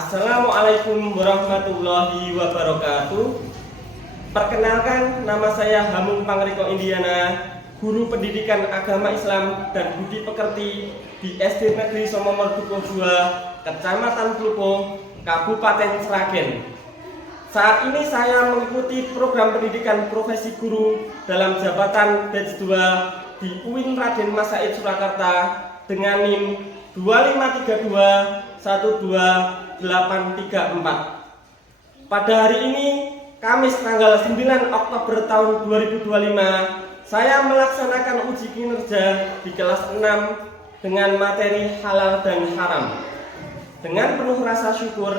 Assalamualaikum warahmatullahi wabarakatuh. Perkenalkan, nama saya Hamung Pangriko Indiana, guru pendidikan agama Islam dan budi pekerti di SD Negeri Somomor Dukuh 2, Kecamatan Klupo, Kabupaten Sragen. Saat ini saya mengikuti program pendidikan profesi guru dalam jabatan Batch 2 di UIN Raden Mas Said Surakarta dengan NIM 253212834. Pada hari ini, Kamis tanggal 9 Oktober tahun 2025, saya melaksanakan uji kinerja di kelas 6 dengan materi halal dan haram. Dengan penuh rasa syukur,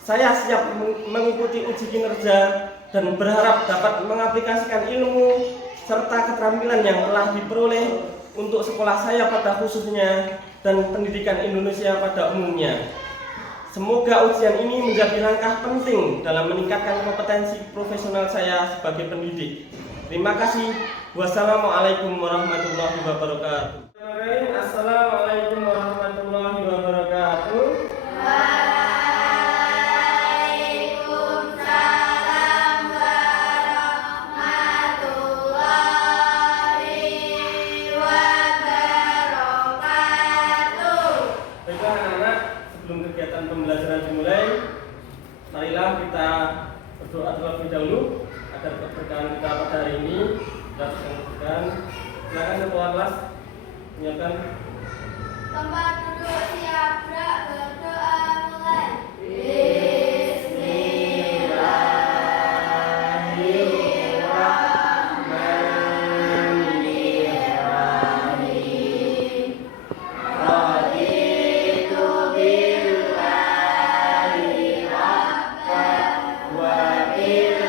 saya siap mengikuti uji kinerja dan berharap dapat mengaplikasikan ilmu serta keterampilan yang telah diperoleh untuk sekolah saya pada khususnya dan pendidikan Indonesia pada umumnya. Semoga ujian ini menjadi langkah penting dalam meningkatkan kompetensi profesional saya sebagai pendidik. Terima kasih. Wassalamualaikum warahmatullahi wabarakatuh. Assalamualaikum warahmatullahi wabarakatuh. Waalaikumsalam warahmatullahi wabarakatuh. Baiklah anak-anak, sebelum kegiatan pembelajaran dimulai, marilah kita berdoa terlebih dahulu agar keberkahan kita pada hari ini dapat terwujudkan. Silakan ketua kelas menyiapkan. Tempat duduk siap, gerak, berdoa mulai. Bismillahirrahmanirrahim. Raditu billahi rabban wa bil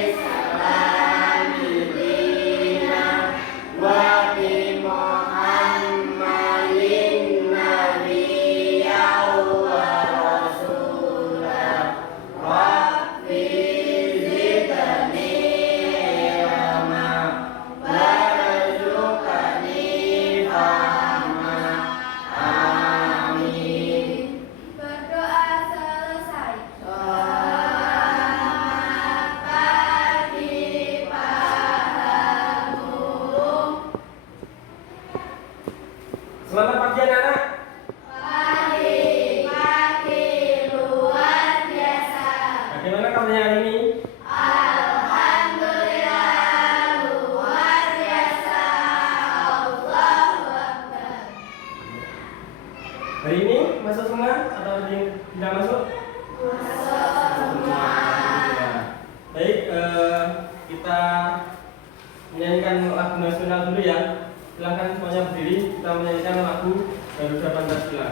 islami dinan wa bi Muhammadin nabiyyan wa rasulan. Rabbi zidni ilma warzuqni fahma. Amin. Berdoa selesai. Selamat pagi Pak Hamung. Selamat pagi anak-anak. Pagi luar biasa. Bagaimana kabarnya hari ini? Alhamdulillah luar biasa. Allahu Akbar. Hari ini masuk semua atau tidak masuk? Semua. Baik, kita menyanyikan lagu nasional dulu ya. Silakan semuanya berdiri, kita menyanyikan lagu Garuda Pancasila.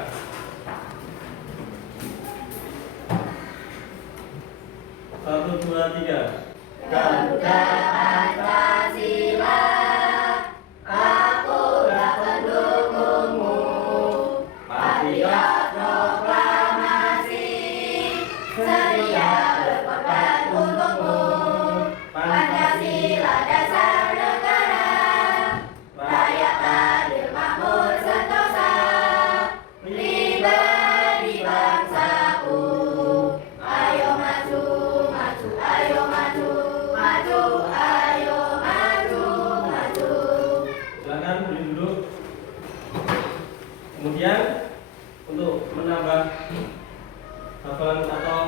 Satu, dua, tiga. Garuda Pancasila, akulah pendukungmu. Patriot proklamasi, sedia berkorban untukmu. Pancasila dasar negara, rakyat adil makmur sentosa, pribadi bangsaku. Ayo maju, maju, ayo maju, maju, ayo maju, maju. Silakan berdiri dulu. Kemudian untuk menambah hafalan atau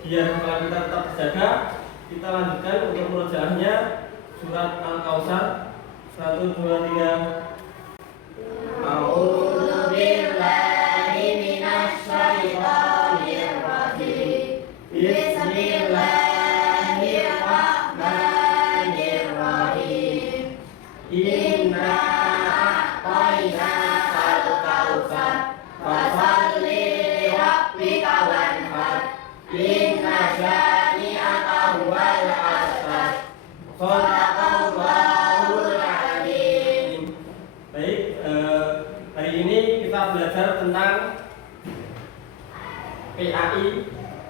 biar hafalan kita tetap terjaga, kita lanjutkan untuk murojaahnya surat Al-Kautsar. 1, 2, 3. A'udzu billahi minasy syaithanir rajim. Bismillahirrahmanirrahim. Inna a'tainakal kautsar, fasholli li rabbika wanhar. Inna syani'aka huwal abtar. Shadaqallahul adzim. Baik, hari ini kita belajar tentang PAI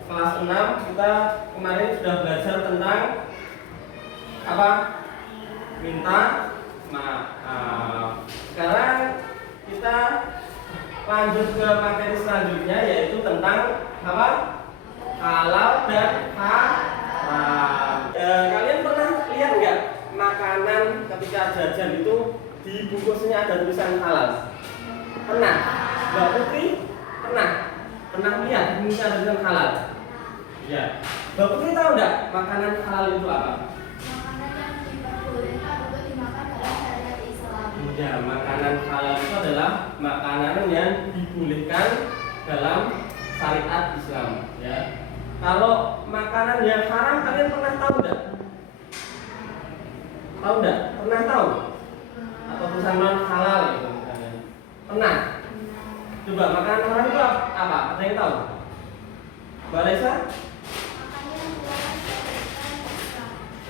kelas 6. Kita kemarin sudah belajar tentang apa? Minta maaf. Sekarang kita lanjut ke materi selanjutnya, yaitu tentang apa? Halal dan haram. Kalian pernah lihat nggak makanan ketika jajan itu di bungkusnya ada tulisan halal? Pernah? Mbak Putri pernah? Pernah lihat bungkusnya ada tulisan halal? Ya. Mbak Putri tahu nggak makanan halal itu apa? Makanan yang diperbolehkan untuk dimakan dalam syariat Islam. Ya, makanan halal itu adalah makanan yang dibolehkan dalam syariat Islam. Ya. Kalau makanan yang haram kalian pernah tahu nggak? Tahu nggak? Pernah tahu? Atau tulisan non halal itu misalnya? Pernah? Coba makanan haram itu apa? Ada yang tahu? Mbak Lesa?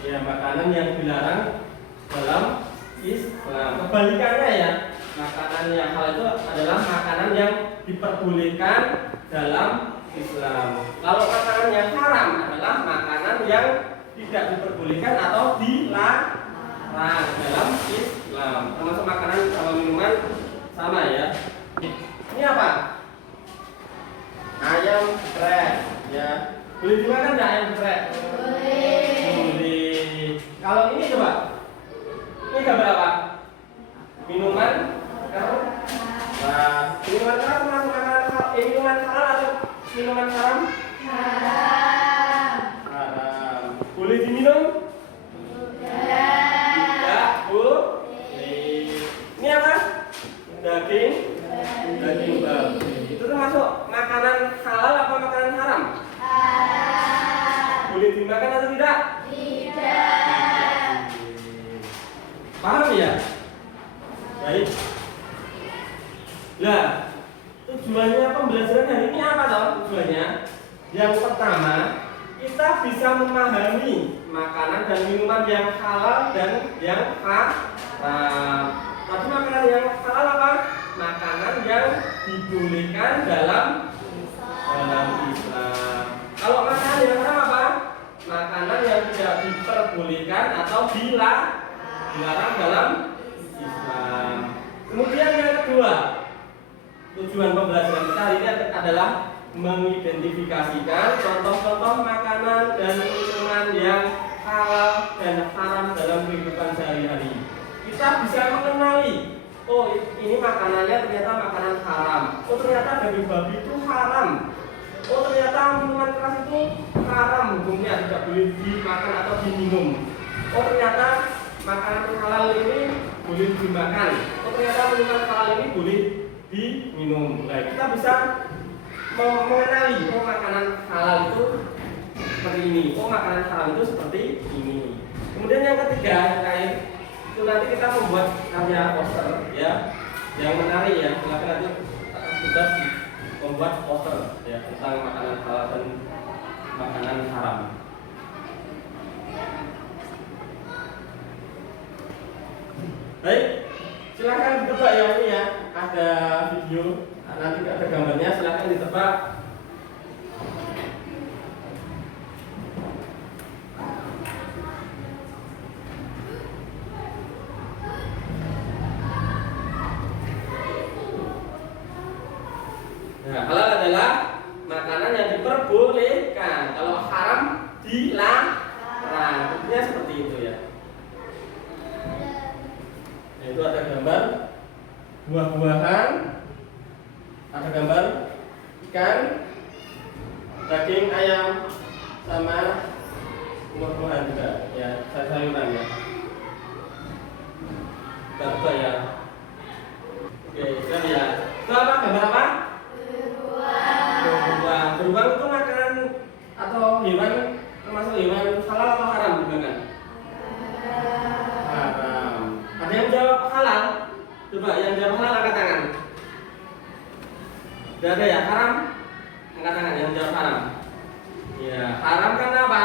Ya, makanan yang dilarang dalam Islam. Kebalikannya ya, makanan yang halal itu adalah makanan yang diperbolehkan dalam Islam. Kalau makanan yang haram adalah makanan yang tidak diperbolehkan atau dilarang dalam Islam. Termasuk makanan sama minuman sama ya. Ini apa? Ayam geprek ya. Boleh dimakan nggak ayam geprek? Boleh. Kalau ini coba. Ini gambar apa? Minuman keras. Nah, minuman keras termasuk makanan halal. Minuman halal atau minuman haram? Haram. Boleh diminum? Tidak boleh. Ini apa? Daging babi. Itu termasuk makanan halal apa makanan haram? Boleh dimakan atau tidak? Paham ya? Baik. Nah, tujuannya pembelajaran hari ini apa toh? Tujuannya yang pertama, kita bisa memahami makanan dan minuman yang halal dan yang haram. Tadi makanan yang halal apa? Makanan yang dibolehkan dalam Islam. Kalau makanan yang haram apa? Makanan yang tidak diperbolehkan atau dilarang dalam Islam. Kemudian yang kedua, tujuan pembelajaran kita hari ini adalah mengidentifikasikan contoh-contoh makanan dan minuman yang halal dan haram dalam kehidupan sehari-hari. Kita bisa mengenali, oh ini makanannya ternyata makanan haram. Oh ternyata daging babi itu haram. Oh ternyata minuman keras itu haram, hukumnya tidak boleh dimakan atau diminum. Oh ternyata makanan halal ini boleh dimakan. Oh ternyata minuman halal ini boleh diminum. Nah, kita bisa mengenali, oh makanan halal itu seperti ini, oh makanan haram itu seperti ini. Kemudian yang ketiga terkait itu nanti kita membuat karya poster ya, yang menarik ya. Silakan nanti kita membuat poster ya tentang makanan halal dan makanan haram. Baik, silakan ditebak ya, ini ya ada video, nanti ada gambarnya, silakan ditebak. Nah, halal adalah makanan yang diperbolehkan, kalau haram dilarang. Intinya seperti itu ya. Itu ada gambar buah-buahan, ada gambar ikan, daging ayam, sama buah-buahan juga ya, sayur-sayuran ya. Gambar ya. Oke, sudah ya. Itu apa? Gambar apa? Beruang itu makanan atau hewan, termasuk hewan halal atau haram dimakan? Haram. Ada yang jawab halal? Coba yang jawab halal angkat tangan. Tidak ada ya? Haram? Angkat tangan yang jawab haram. Ya, haram karena apa?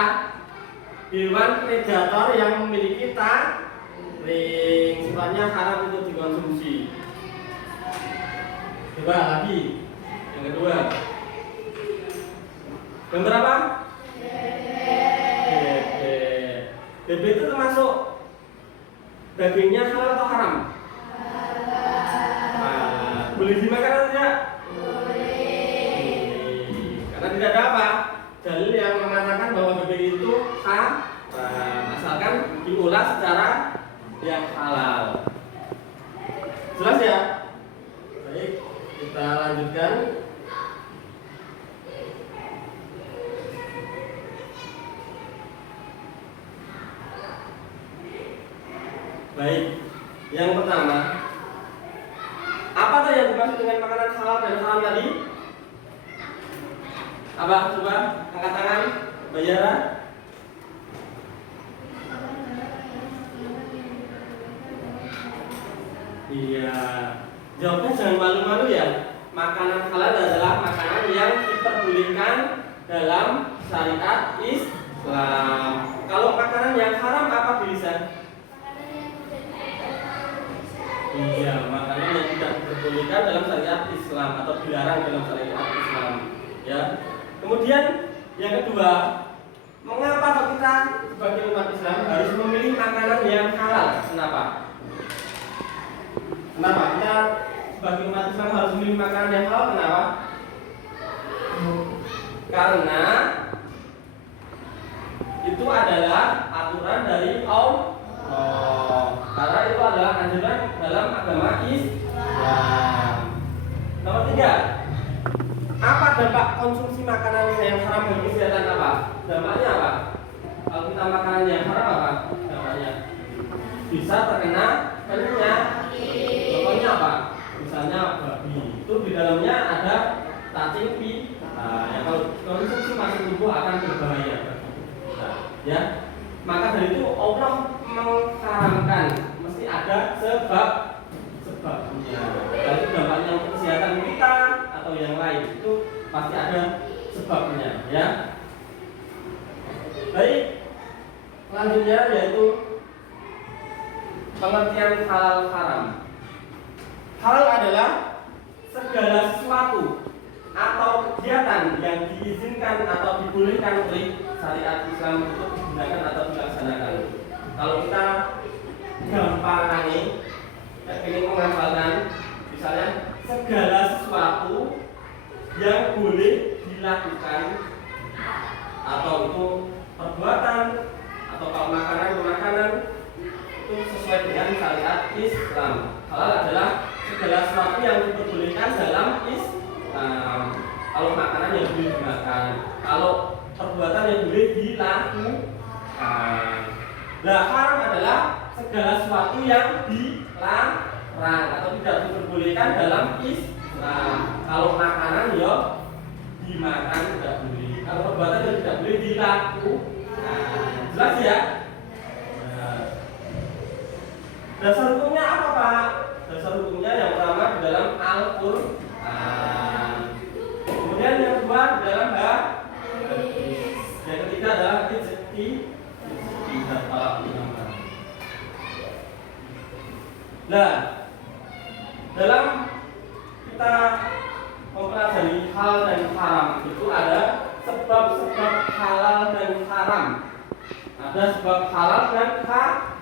Hewan predator yang memiliki taring, sifatnya haram untuk dikonsumsi. Coba lagi. Yang kedua. Gambar apa? Bebek itu termasuk dagingnya halal atau haram? Boleh dimakan atau tidak? Karena tidak ada apa dalil yang mengatakan bahwa berdiri itu haram, asalkan diolah secara yang halal. Jelas ya? Baik, kita lanjutkan. Baik, yang pertama, apa tuh yang dimaksud dengan makanan halal dan haram tadi? Apa? Coba angkat tangan, Bayara. Iya, jawabnya jangan malu-malu ya. Makanan halal adalah makanan yang diperbolehkan dalam syariat Islam. Kalau makanan yang haram apa bisa? Iya, makanan yang tidak diperbolehkan dalam syariat Islam atau dilarang dalam syariat Islam. Ya. Kemudian yang kedua, mengapa kalau kita sebagai umat Islam harus memilih makanan yang halal? Kenapa? Kenapa kita sebagai umat Islam harus memilih makanan yang halal? Kenapa? Karena itu adalah aturan dari Allah. Karena itu adalah anjuran dalam agama Islam. Nomor 3, apa dampak konsumsi makanan yang haram bagi kesehatan apa? Dampaknya apa? Kalau kita makanan yang haram apa? Dampaknya bisa terkena penyakit. Contohnya apa? Misalnya babi, itu di dalamnya ada cacing pita. Yang kalau konsumsi masuk tubuh akan berbahaya. Ya, maka dari itu Allah mengharamkan, mesti ada sebabnya. Dan itu dampaknya untuk kesehatan kita atau yang lain itu pasti ada sebabnya, ya. Baik, selanjutnya yaitu pengertian halal haram. Halal adalah segala sesuatu atau kegiatan yang diizinkan atau dibolehkan oleh syariat Islam untuk digunakan atau dilaksanakan. Kalau kita gampang nih, ingin menghafalkan, misalnya segala sesuatu yang boleh dilakukan atau itu perbuatan atau kalau makanan itu sesuai dengan syariat Islam. Halal adalah segala sesuatu yang diperbolehkan dalam Islam. Kalau makanan yang boleh dimakan, kalau perbuatan yang boleh dilakukan. Nah, haram adalah segala sesuatu yang dilarang atau tidak diperbolehkan dalam Islam. Kalau makanan ya dimakan tidak boleh. Kalau perbuatan yang tidak boleh dilakukan. Jelas ya? Nah, dasar hukumnya apa Pak? Dasar hukumnya yang pertama di dalam Al-Qur'an. Kemudian yang kedua di dalam hadis. Yang ketiga adalah Nah, dalam kita mempelajari hal dan haram itu ada sebab-sebab halal dan haram. Ada sebab halal dan haram.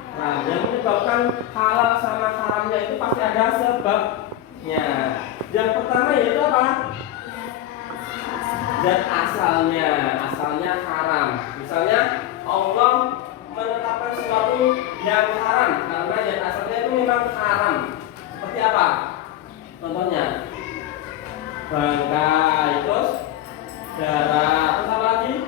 Yang menyebabkan halal sama haramnya itu pasti ada sebabnya. Yang pertama yaitu apa? Dan asalnya haram. Misalnya Allah menetapkan sesuatu yang haram karena yang asalnya itu memang haram. Seperti apa? Contohnya bangkai, terus darah, terus apa lagi?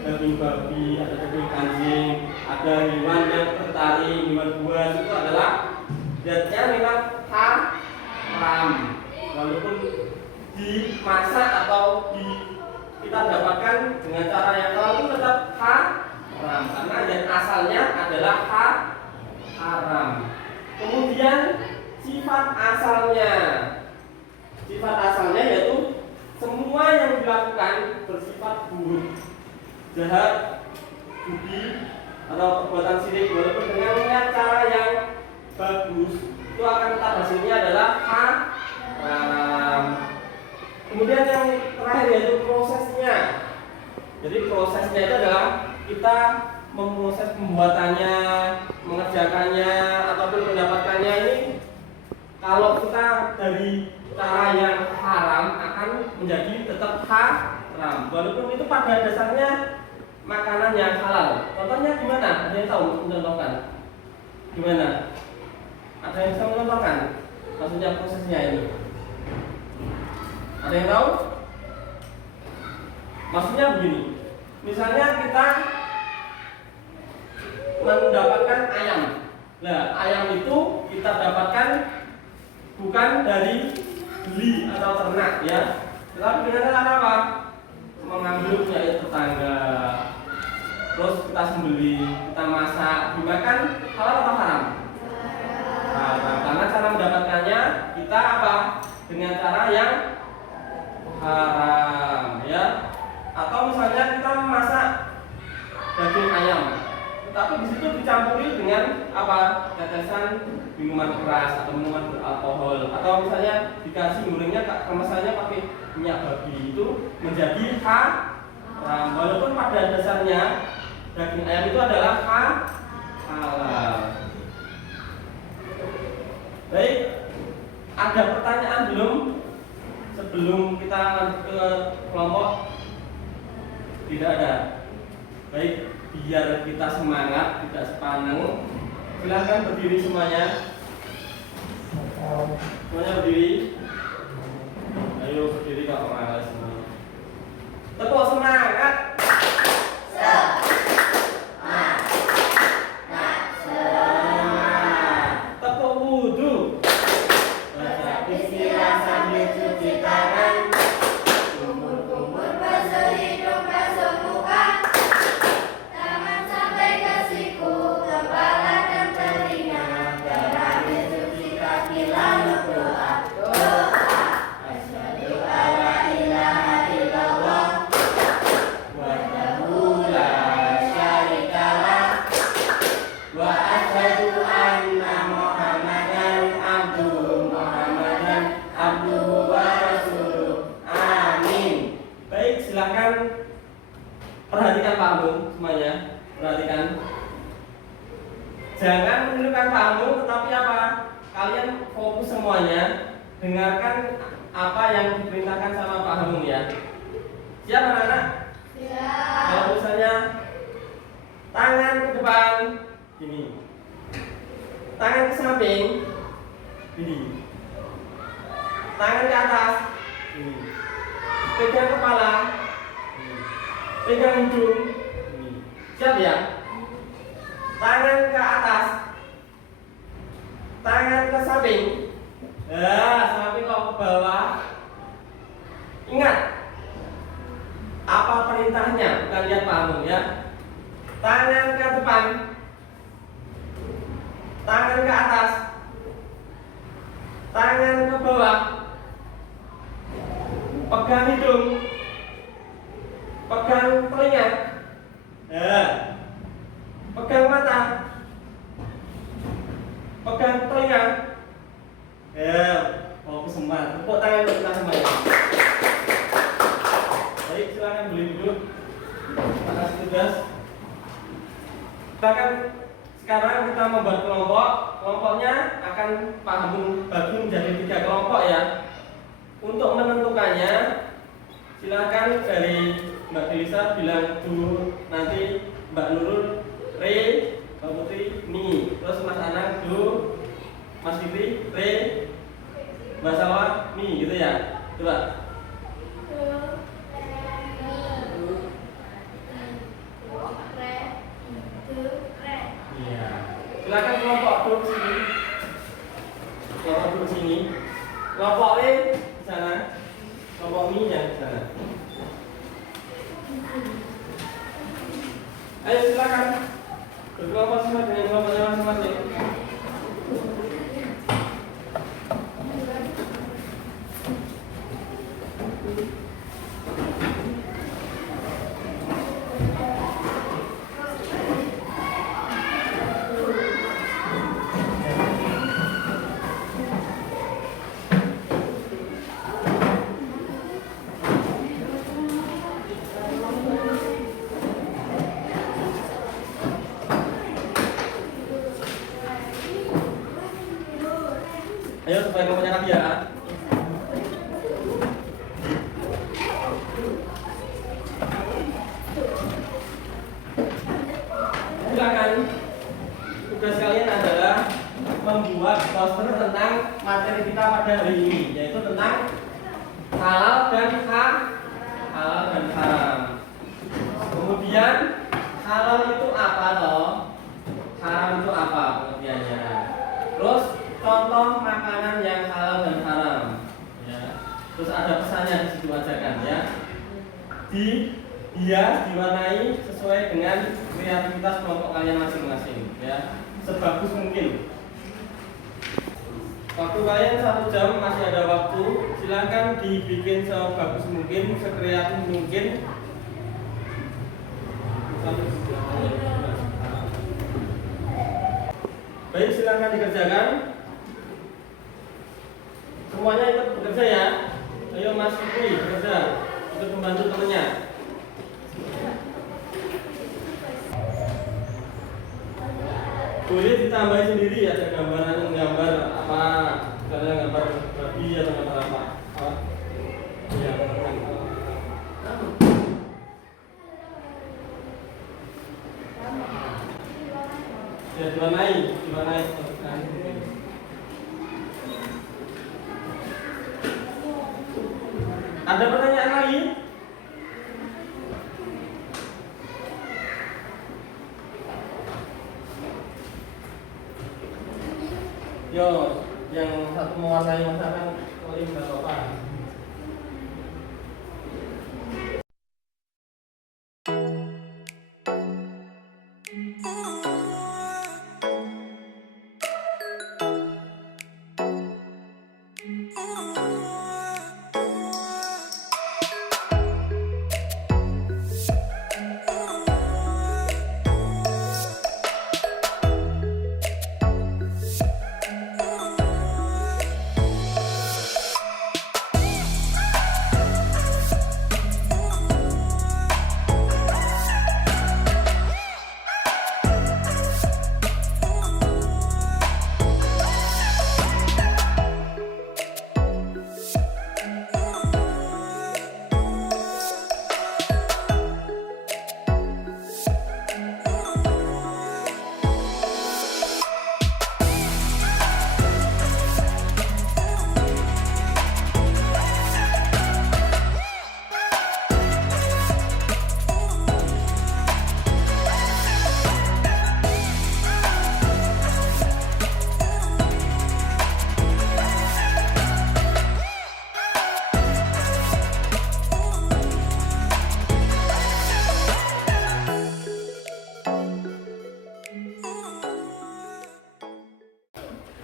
Daging babi, ada daging anjing, ada hewan yang bertaring, hewan buas, itu adalah zatnya memang haram. Walaupun dimasak atau kita dapatkan dengan cara yang halal itu tetap haram karena yang asalnya adalah haram. Kemudian sifat asalnya yaitu semua yang dilakukan bersifat buruk, jahat, judi atau perbuatan syirik walaupun dengan niat cara yang bagus itu akan tetap hasilnya adalah haram. Kemudian yang terakhir yaitu prosesnya. Jadi prosesnya itu adalah kita memproses pembuatannya, mengerjakannya ataupun mendapatkannya ini. Kalau kita dari cara yang haram akan menjadi tetap haram, walaupun itu pada dasarnya makanan yang halal. Contohnya gimana? Ada yang tahu mencontohkan? Gimana? Ada yang bisa mencontohkan? Maksudnya prosesnya ini? Ada yang tahu? Maksudnya begini. Misalnya kita mendapatkan ayam. Nah, ayam itu kita dapatkan bukan dari beli atau ternak ya, tetapi dengan cara apa? Mengambil punya tetangga, terus kita sembelih, kita masak, dimakan, halal atau haram? Haram. Karena cara mendapatkannya kita apa? Dengan cara yang haram ya. Atau misalnya kita memasak daging ayam, tetapi di situ dicampuri dengan apa? Tetesan minuman keras atau minuman beralkohol, atau misalnya dikasih gorengnya kemasannya pakai minyak babi, itu menjadi haram, walaupun pada dasarnya daging ayam itu adalah halal. Baik, ada pertanyaan belum sebelum kita lanjut ke kelompok? Tidak ada. Baik, biar kita semangat, tidak sepaneng, silahkan berdiri semuanya. Semuanya berdiri. Ayo berdiri kalau malas semua. Tepuk semangat. Semangat. Tepuk wudhu. Baca bismillah sambil cuci tangan. Kumur-kumur basuh hidung, basuh muka, tangan sampai ke siku, kepala dan telinga. Terakhir cuci kaki lalu doa. Asyhadu alla ilaha illallah wahdahu la syarikalah wa asyhadu anna Muhammadan abduhu wa rasuluh. Amin. Baik, silakan perhatikan Pak Amu semuanya. Perhatikan. Jangan menirukan Pak Amu, tetapi apa? Kalian fokus semuanya, dengarkan apa yang diperintahkan sama Pak Amu ya. Siap anak-anak? Kalau misalnya tangan ke depan, gini. Tangan ke samping, gini. Tangan ke atas, gini. Pegang kepala, gini. Pegang hidung, gini. Siap ya? Tangan ke atas, tangan ke samping. Samping kok ke bawah. Ingat, apa perintahnya? Bukan lihat paham ya. Tangan ke depan, tangan ke atas, tangan ke bawah. Pegang hidung, pegang telinga, pegang mata, pegang telinga. Fokus semua. Tepuk tangan untuk kita semuanya. Baik, silakan beli duduk. Terima kasih tugas. Silakan sekarang kita membuat kelompok. Kelompoknya akan Pak Hamung bagi menjadi 3 kelompok ya. Untuk menentukannya, silakan dari Mbak Delisa bilang dulu, nanti Mbak Nurul re, Mbak Putri mi, terus Mas Anang do, Mas Fitri re, Mbak Salwa mi, gitu ya. Coba. Iya. Silakan kelompok duduk sini. Kelompok duduk sini. Kelompok E di sana. Kelompok Mi yang di sana. Ayo silakan berkelompok semua dengan kelompoknya masing-masing. Ayo supaya kelompoknya lagi ya. pada hari ini, yaitu tentang halal dan haram. Kemudian halal itu apa toh? Haram itu apa pengertiannya? Terus contoh makanan yang halal dan haram. Ya. Terus ada pesannya di situ aja kan ya. Diwarnai sesuai dengan kreativitas kelompok kalian masing-masing ya, sebagus mungkin. Waktu kalian 1 jam, masih ada waktu, silahkan dibikin sebagus mungkin, sekreatif mungkin. Baik, silahkan dikerjakan. Semuanya ikut bekerja ya. Ayo Mas Fikri bekerja, ikut membantu temannya. Boleh ditambah sendiri, ada gambar apa, misalnya gambar babi atau gambar apa? Ya, ya diwarnai. Ada pertanyaan lagi? Yo, yang satu mewarnai masakan, ini nggak apa-apa.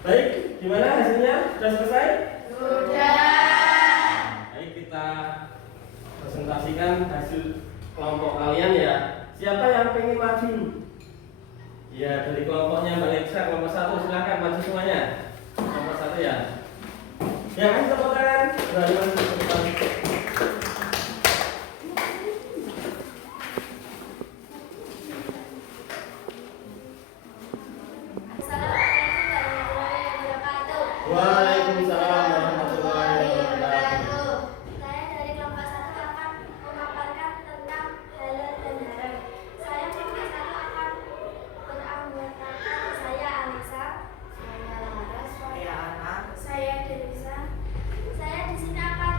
Baik, gimana hasilnya? Sudah selesai? Sudah. Baik, kita presentasikan hasil kelompok kalian ya. Siapa yang pengen maju? Ya, dari kelompoknya Mbak Leksa, kelompok 1, silakan maju semuanya. Kelompok 1 ya. Ya, kasih tepuk tangan. Berani maju ke depan. Waalaikumsalam warahmatullahi wabarakatuh. Saya dari kelompok 1 akan memaparkan tentang halal dan haram. Saya kelompok 1 akan beranggotakan saya Alisa, saya Laras, saya Ana, saya Delisa. Saya di sini akan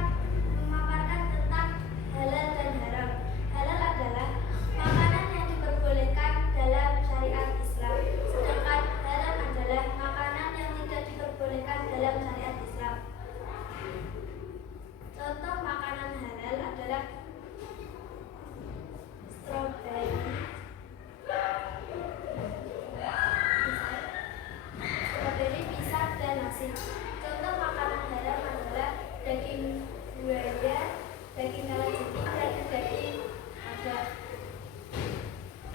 memaparkan tentang halal dan haram. Halal adalah makanan yang diperbolehkan dalam syariat Islam, sedangkan haram adalah makanan yang tidak diperbolehkan dalam syariat Islam. Contoh makanan halal adalah strawberry, pisang, dan nasi. Contoh makanan haram adalah daging buaya, daging kalajengking, dan daging ada.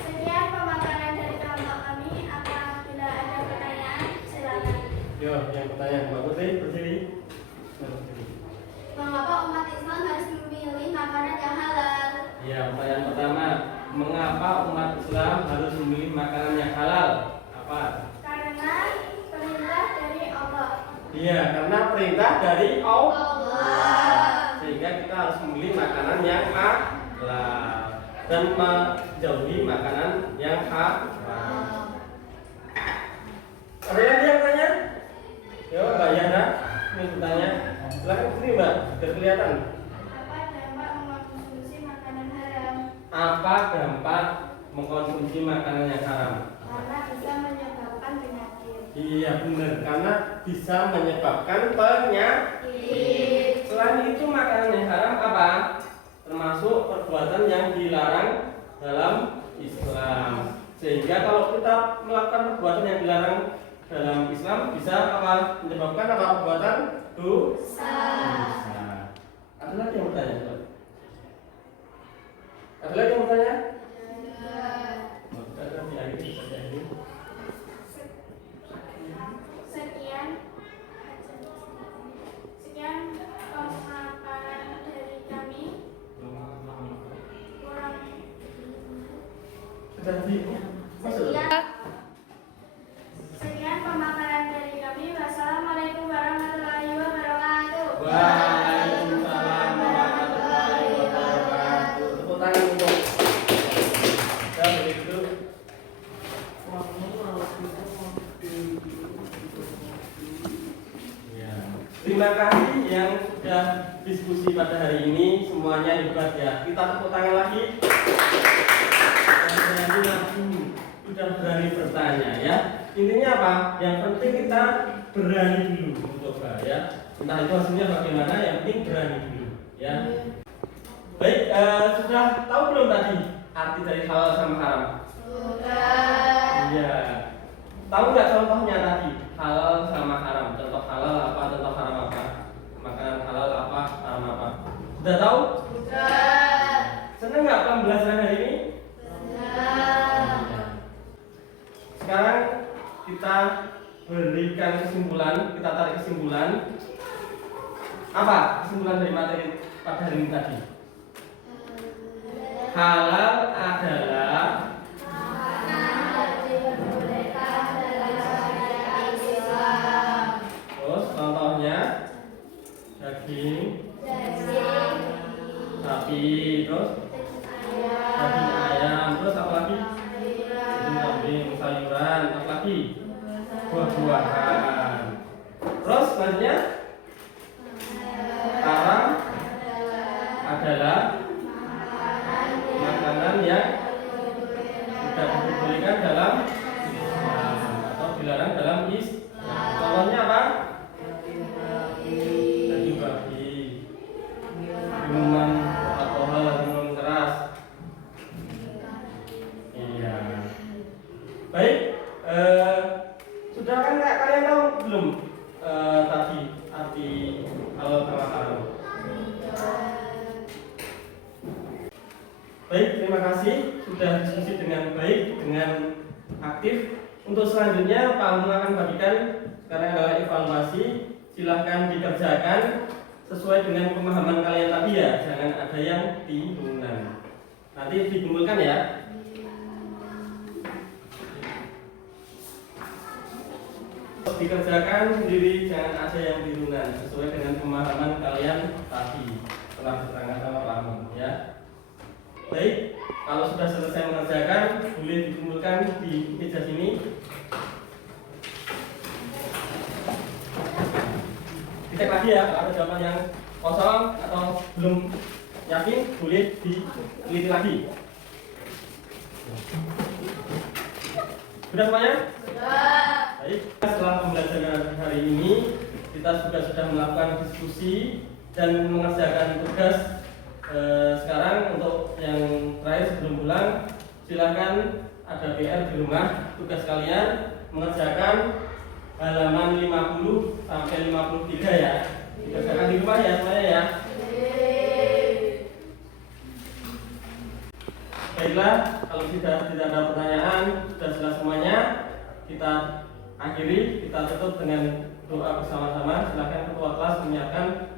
Sekian pemaparan dari kelompok kami. Apabila ada pertanyaan, silakan. Yo, yang pertanyaan Mbak Putri berdiri. Mengapa umat Islam harus memilih makanan yang halal? Ya, pertanyaan pertama, mengapa umat Islam harus memilih makanan yang halal? Apa? Karena perintah dari Allah. Iya, karena perintah dari Allah. Allah. Sehingga kita harus memilih makanan yang halal dan menjauhi makanan yang haram. Ada lagi yang tanya? Yo, Mbak Yana, ini bertanya. Mbak, biar kelihatan. Apa dampak mengkonsumsi makanan haram? Apa dampak mengkonsumsi makanan yang haram? Karena bisa menyebabkan penyakit. Iya benar, karena bisa menyebabkan penyakit. Selain itu makanan yang haram apa? Termasuk perbuatan yang dilarang dalam Islam. Sehingga kalau kita melakukan perbuatan yang dilarang dalam Islam bisa apa? Menyebabkan apa perbuatan? Dosa. Ada lagi yang bertanya? Ada lagi yang bertanya? Sekian pemaparan dari kami. Kurang Sekian pemaparan dari kami. Wassalamualaikum warahmatullahi wabarakatuh. Waalaikumsalam warahmatullahi wabarakatuh. Tepuk tangan untuk kita begitu. Ya. Terima kasih yang sudah diskusi pada hari ini. Semuanya hebat ya. Kita tepuk tangan lagi. Sudah berani bertanya ya. Intinya apa? Yang penting kita berani dulu mencoba ya. Entah itu hasilnya bagaimana, yang penting berani dulu ya. Baik, sudah tahu belum tadi arti dari halal sama haram? Sudah. Iya. Tahu nggak contohnya tadi? Halal sama haram. Contoh halal apa? Contoh haram apa? Makanan halal apa? Haram apa? Sudah tahu? Sudah. Senang nggak pembelajaran hari ini? Sekarang kita berikan kesimpulan, kita tarik kesimpulan. Apa kesimpulan dari materi pada hari ini tadi? Halal adalah terus contohnya daging sapi, terus daging ayam, terus apa lagi? Daging sayuran, apa lagi? Buah-buahan. Terus selanjutnya haram adalah makanan yang tidak diperbolehkan dalam Islam atau dilarang dalam Islam. Contohnya apa? Daging babi, minuman alkohol, minuman keras. Iya. Baik, sudah kan kalian tahu belum tadi arti halal sama haram? Baik, terima kasih sudah diskusi dengan baik, dengan aktif. Untuk selanjutnya Pak Agung akan bagikan sekarang adalah evaluasi. Silahkan dikerjakan sesuai dengan pemahaman kalian tadi ya, jangan ada yang tirunan. Nanti dikumpulkan ya. Dikerjakan sendiri, jangan ada yang tirunan, sesuai dengan pemahaman kalian tadi setelah diterangkan sama Pak Agung ya. Baik, kalau sudah selesai mengerjakan, boleh dikumpulkan di meja sini. Dicek lagi ya, kalau ada jawaban yang kosong atau belum yakin, boleh diteliti lagi. Sudah semuanya? Sudah. Baik, setelah pembelajaran hari ini, kita sudah melakukan diskusi dan mengerjakan tugas. Sekarang untuk yang terakhir sebelum pulang, silakan ada PR di rumah. Tugas kalian mengerjakan halaman 50 sampai 53 ya. Dikerjakan di rumah ya semuanya ya. Baiklah, kalau tidak ada pertanyaan, sudah jelas semuanya, kita akhiri, kita tutup dengan doa bersama-sama. Silakan ketua kelas menyiapkan